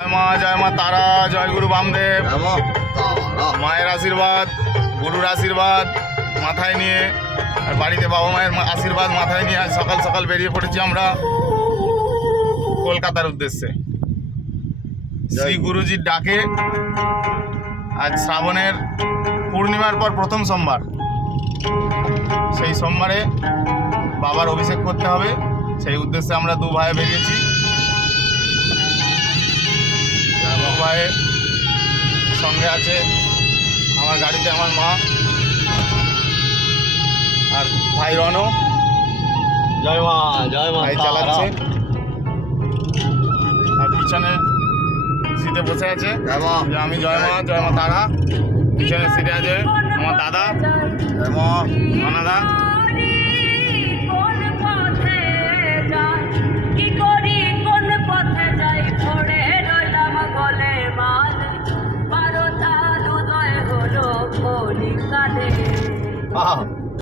জয় মা, জয় মা তারা, জয় গুরু বামদেব। মায়ের আশীর্বাদ, গুরুর আশীর্বাদ মাথায় নিয়ে আর বাড়িতে বাবা মায়ের আশীর্বাদ মাথায় নিয়ে আজ সকাল সকাল বেরিয়ে পড়েছি আমরা কলকাতার উদ্দেশ্যে। শ্রী গুরুজির ডাকে আজ শ্রাবণের পূর্ণিমার পর প্রথম সোমবার, সেই সোমবারে বাবার অভিষেক করতে হবে, সেই উদ্দেশ্যে আমরা দু ভাই বেরিয়েছি। দু ভাইয়ের সঙ্গে আছে আমার গাড়িতে আমার মা আর ভাই রণ। জয় মা, জয় মা ভাই চালাচ্ছে আর পিছনে সিটে বসে আছে যে আমি জয় মা, জয় মা তারা। পিছনে সিটে আছে আমার দাদা, জয় মা রানাদা। আহ